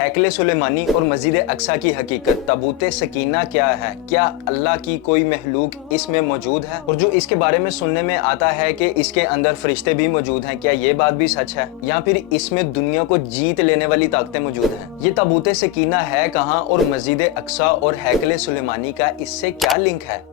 हैकल सुलेमानी और मस्जिद अक्सा की हकीकत, ताबूत सकीना क्या है, क्या अल्लाह की कोई महलूक इसमें मौजूद है? और जो इसके बारे में सुनने में आता है कि इसके अंदर फरिश्ते भी मौजूद हैं, क्या ये बात भी सच है या फिर इसमें दुनिया को जीत लेने वाली ताकतें मौजूद हैं? ये ताबूत सकीना है कहाँ और मस्जिद अक्सा और हैकल सुलेमानी का इससे क्या लिंक है?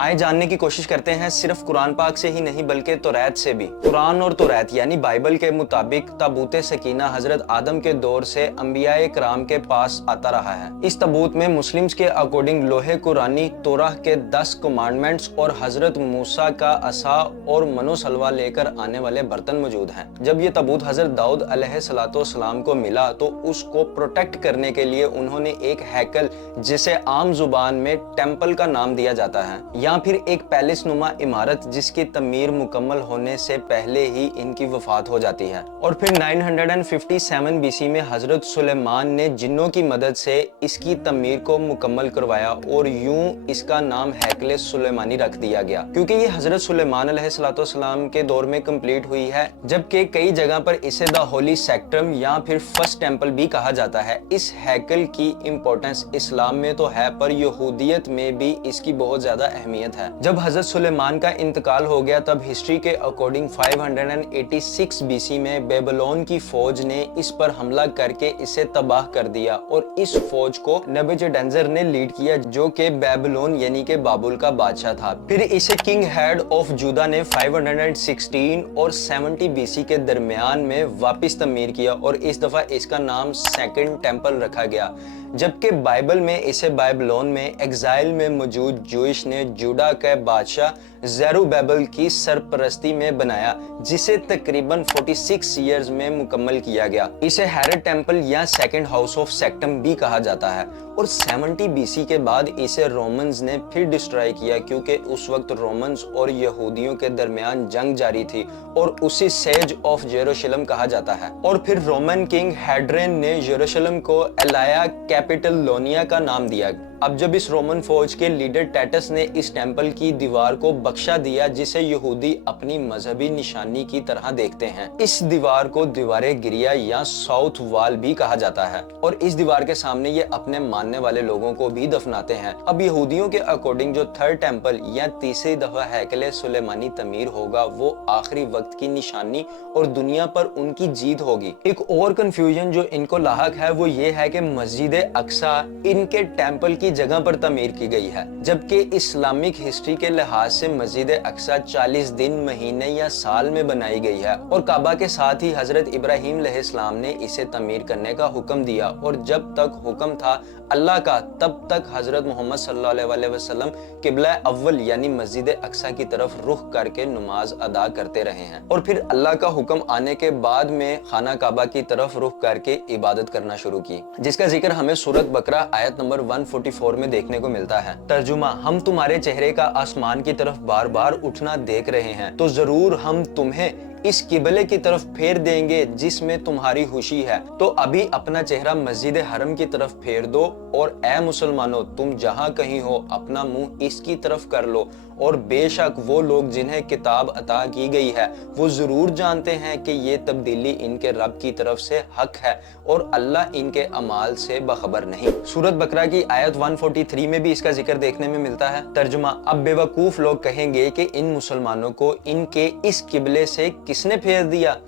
आए जानने की कोशिश करते हैं, सिर्फ कुरान पाक से ही नहीं बल्कि तौरात से भी। कुरान और तौरात यानी बाइबल के मुताबिक ताबूत सकीना हजरत आदम के दौर से अंबियाए कराम के पास आता रहा है। इस ताबूत में मुस्लिम्स के अकॉर्डिंग लोहे कुरानी, तोराह के 10 कमांडमेंट्स और हजरत मूसा का असा और मनोसलवा लेकर आने वाले बर्तन मौजूद हैं। जब ये ताबूत हजरत दाऊद अलैहिस्सलाम को मिला तो उसको प्रोटेक्ट करने के लिए उन्होंने एक हैकल, जिसे आम जुबान में टेम्पल का नाम दिया जाता है, या फिर एक पैलेस नुमा इमारत जिसकी तमीर मुकम्मल होने से पहले ही इनकी वफात हो जाती है। और फिर 957 बीसी में हजरत सुलेमान ने जिन्नों की मदद से इसकी तमीर को मुकम्मल करवाया और यूं इसका नाम हैकल सुलेमानी रख दिया गया, क्योंकि ये हजरत सुलेमान अलैहिस्सलाम के दौर में कंप्लीट हुई है। जबकि कई जगह पर इसे द होली सेक्टम या फिर फर्स्ट टेम्पल भी कहा जाता है। इस हैकल की इंपॉर्टेंस इस्लाम में तो है, पर यहूदियत में भी इसकी बहुत ज्यादा अहमियत है। जब हजरत सुलेमान का इंतकाल हो गया तब हिस्ट्री के अकॉर्डिंग 586 बीसी में बेबीलोन की फौज ने इस पर हमला करके इसे तबाह कर दिया और इस फौज को नेबुकदनेस्सर ने लीड किया, जो कि बेबीलोन यानी कि बाबुल का बादशाह था। फिर इसे किंग हेड ऑफ जूदा ने 516 और 70 बीसी के दरमियान में वापस तमीर किया और इस दफा इसका नाम सेकंड टेम्पल रखा गया। जबकि बाइबल में इसे बाइबलोन में एग्जाइल में मौजूद जूइश ने जूडा के बादशाह ज़ेरुब्बाबेल की सरपरस्ती में बनाया, जिसे तकरीबन 46 इयर्स में मुकम्मल किया गया। इसे हेरोड टेम्पल या सेकंड हाउस ऑफ सेक्टम भी कहा जाता है। और 70 बीसी के बाद इसे रोमन्स ने फिर डिस्ट्रॉय किया, क्योंकि उस वक्त रोमन्स और यहूदियों के दरमियान जंग जारी थी और उसे सेज ऑफ जेरूशलम कहा जाता है। और फिर रोमन किंग हेड्रियन ने जेरूशलम को एलाया कैपिटल लोनिया का नाम दिया। अब जब इस रोमन फौज के लीडर टाइटस ने इस टेम्पल की दीवार को बख्शा दिया, जिसे यहूदी अपनी मजहबी निशानी की तरह देखते हैं। इस दीवार को दीवारे गिरिया या साउथ वॉल भी कहा जाता है और इस दीवार के सामने ये अपने मानने वाले लोगों को भी दफनाते हैं। अब यहूदियों के अकॉर्डिंग जो थर्ड टेम्पल या तीसरी दफा हैकल सुलेमानी तमीर होगा, वो आखिरी वक्त की निशानी और दुनिया पर उनकी जीत होगी। एक और कंफ्यूजन जो इनको लाहक है वो ये है कि मस्जिद अक्सा इनके टेम्पल की जगह पर तमीर की गई है, जबकि इस्लामिक हिस्ट्री के लिहाज से मस्जिद अक्सा 40 दिन, महीने या साल में बनाई गई है। और काबा के साथ ही हजरत इब्राहीम अलैहिस्सलाम ने इसे तमीर करने का हुक्म दिया और जब तक हुक्म था अल्लाह का, तब तक हजरत मोहम्मद सल्लल्लाहु अलैहि वसल्लम किबला अव्वल यानी मस्जिद अक्सा की तरफ रुख करके नमाज अदा करते रहे हैं। और फिर अल्लाह का हुक्म आने के बाद में खाना काबा की तरफ रुख करके इबादत करना शुरू की, जिसका जिक्र हमें सूरत बकरा आयत नंबर 144 में देखने को मिलता है। तर्जुमा: हम तुम्हारे चेहरे का आसमान की तरफ बार बार उठना देख रहे हैं, तो जरूर हम तुम्हें इस किबले की तरफ फेर देंगे जिसमें तुम्हारी खुशी है। तो अभी अपना चेहरा मस्जिद हरम की तरफ फेर दो और ए मुसलमानों, तुम जहां कहीं हो अपना मुंह इसकी तरफ कर लो। और बेशक वो लोग जिन्हें किताब अता की गई है वो जरूर जानते हैं कि ये तब्दीली इनके रब की तरफ से हक है और अल्लाह इनके अमाल से बखबर नहीं। सूरत बकरा की आयत 143 में भी इसका जिक्र देखने में मिलता है। तर्जुमा: अब बेवकूफ लोग कहेंगे कि इन मुसलमानों को इनके इस किबले से किसने फेर दिया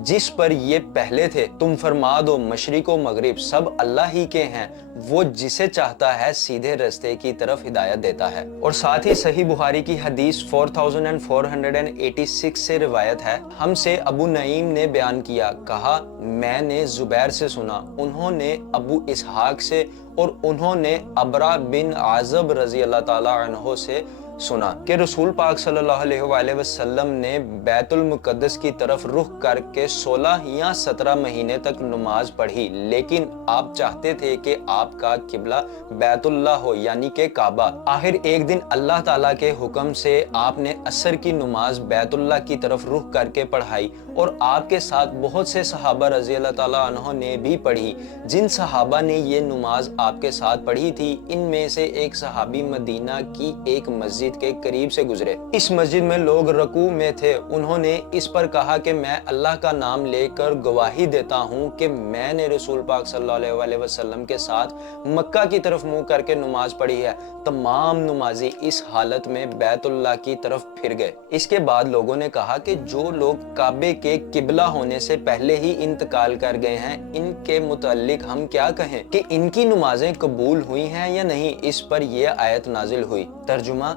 जिस पर ये पहले थे। तुम फरमा दो, मशरिक और मगरिब सब अल्लाह ही के हैं, वो जिसे चाहता है सीधे रास्ते की तरफ हिदायत देता है। और साथ ही सही बुखारी की हदीस 4486 से रिवायत है, हमसे अबू नईम ने बयान किया, कहा मैंने जुबैर से सुना, उन्होंने अबू इसहाक से और उन्होंने अबरा बिन आज़ब रजी अल्लाह ताला अन्हो से सुना कि रसूल पाक सल्लल्लाहु अलैहि वसल्लम ने बैतुल मुकद्दस की तरफ रुख करके 16 या 17 महीने तक नमाज पढ़ी, लेकिन आप चाहते थे कि आपका किबला बैतुल्लाह हो यानी कि काबा। आखिर एक दिन अल्लाह ताला के हुक्म से आपने असर की नमाज बैतुल्लाह की तरफ रुख करके पढ़ाई और आपके साथ बहुत से सहाबा रजी अल्लाह ताला अन्हो ने भी पढ़ी। जिन सहाबा ने ये नमाज आपके साथ पढ़ी थी, इनमें से एक सहाबी मदीना की एक मस्जिद मस्जिद के करीब से गुजरे। इस मस्जिद में लोग रकू में थे। उन्होंने इस पर कहा कि मैं अल्लाह का नाम लेकर गवाही देता हूँ कि मैंने रसूल पाक सल्लल्लाहु अलैहि वसल्लम के साथ मक्का की तरफ मुंह करके नमाज पढ़ी है। तमाम नमाजी इस हालत में बैतुल्लाह की तरफ फिर गए। इसके बाद लोगों ने कहा कि जो लोग काबे के किबला होने से पहले ही इंतकाल कर गए हैं, इनके मुतालिक हम क्या कहें कि इनकी नमाजें कबूल हुई हैं या नहीं। इस पर यह आयत नाजिल हुई। तर्जुमा,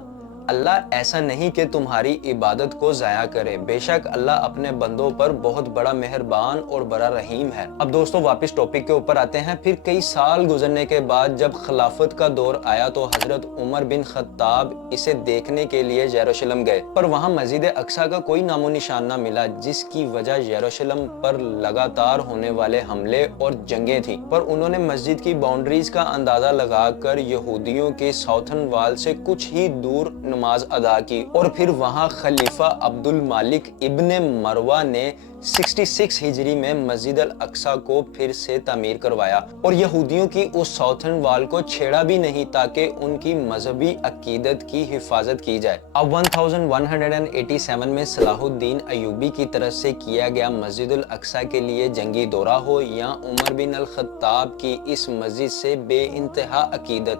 अल्लाह ऐसा नहीं कि तुम्हारी इबादत को ज़ाया करे, बेशक अल्लाह अपने बंदों पर बहुत बड़ा मेहरबान और बड़ा रहीम है। अब दोस्तों वापस टॉपिक के ऊपर आते हैं। फिर कई साल गुजरने के बाद जब खिलाफत का दौर आया तो हजरत उमर बिन खत्ताब इसे देखने के लिए यरूशलेम गए, पर वहां मस्जिद अक्सा का कोई नामो निशान न मिला, जिसकी वजह यरूशलेम पर लगातार होने वाले हमले और जंगें थी। पर उन्होंने मस्जिद की बाउंड्रीज का अंदाजा लगाकर यहूदियों के साउथर्न वाल से कुछ ही दूर नमाज अदा की और फिर वहां खलीफा अब्दुल मालिक इब्ने मरवा ने 66 हिजरी में मस्जिद अल अक्सा को फिर से तामीर करवाया और यहूदियों की उस साउथर्न वाल को छेड़ा भी नहीं ताकि उनकी मजहबी अकीदत की हिफाजत की जाए। अब 1187 में सलाहुद्दीन अयूबी की तरफ से किया गया मस्जिद अल अक्सा के लिए जंगी दौरा हो या उमर बिन अल खत्ताब की इस मस्जिद से बेइंतहा अकीदत,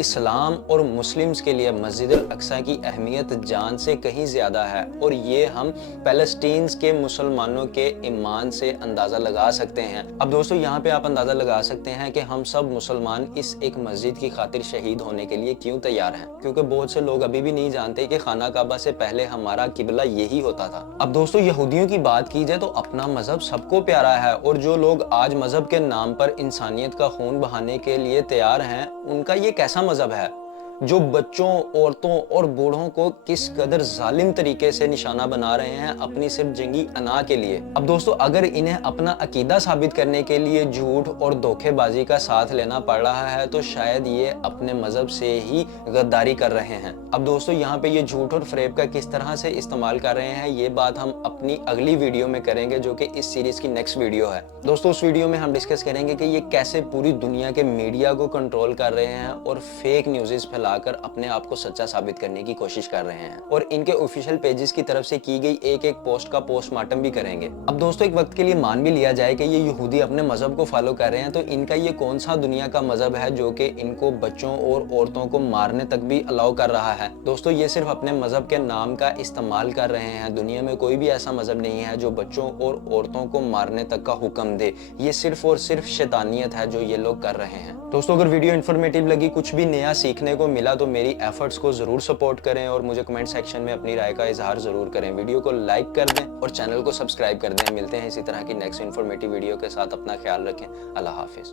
इस्लाम और मुस्लिम्स के लिए मस्जिद अल अक्सा की अहमियत जान से कहीं ज्यादा है और ये हम पैलेस्टीन के मुसलमानों के ईमान से अंदाजा लगा सकते हैं। अब दोस्तों यहाँ पे आप अंदाजा लगा सकते हैं कि हम सब मुसलमान इस एक मस्जिद की खातिर शहीद होने के लिए क्यों तैयार हैं, क्योंकि बहुत से लोग अभी भी नहीं जानते कि खाना काबा से पहले हमारा किबला यही होता था। अब दोस्तों यहूदियों की बात की जाए तो अपना मजहब सबको प्यारा है और जो लोग आज मजहब के नाम पर इंसानियत का खून बहाने के लिए तैयार हैं, उनका ये कैसा मजहब है जो बच्चों, औरतों और बूढ़ों को किस कदर जालिम तरीके से निशाना बना रहे हैं अपनी सिर्फ जंगी अना के लिए। अब दोस्तों अगर इन्हें अपना अकीदा साबित करने के लिए झूठ और धोखेबाजी का साथ लेना पड़ रहा है तो शायद ये अपने मजहब से ही गद्दारी कर रहे हैं। अब दोस्तों यहाँ पे ये झूठ और फरेब का किस तरह से इस्तेमाल कर रहे हैं ये बात हम अपनी अगली वीडियो में करेंगे, जो कि इस सीरीज की नेक्स्ट वीडियो है। दोस्तों उस वीडियो में हम डिस्कस करेंगे कि ये कैसे पूरी दुनिया के मीडिया को कंट्रोल कर रहे हैं और फेक न्यूज़ फैलाकर अपने आप को सच्चा साबित करने की कोशिश कर रहे हैं और इनके ऑफिशियल पेजेस की तरफ से की गई एक एक पोस्ट का पोस्टमार्टम भी करेंगे। अब दोस्तों एक वक्त के लिए मान भी लिया जाए कि ये यहूदी अपने मजहब को फॉलो कर रहे हैं, तो इनका ये कौन सा दुनिया का मजहब है जो कि इनको बच्चों और औरतों को मारने तक भी अलाउ कर रहा है। दोस्तों ये सिर्फ अपने मजहब के नाम का इस्तेमाल कर रहे हैं। दुनिया में कोई भी ऐसा मजहब नहीं है जो बच्चों और औरतों को मारने तक का हुक्म दे। ये सिर्फ और सिर्फ शैतानियत है जो ये लोग कर रहे हैं। दोस्तों अगर वीडियो इन्फॉर्मेटिव लगी, कुछ भी नया सीखने को मिला, तो मेरी एफर्ट्स को जरूर सपोर्ट करें और मुझे कमेंट सेक्शन में अपनी राय का इजहार जरूर करें। वीडियो को लाइक कर दें और चैनल को सब्सक्राइब कर दें। मिलते हैं इसी तरह की नेक्स्ट इन्फॉर्मेटिव वीडियो के साथ। अपना ख्याल रखें। अल्लाह हाफिज।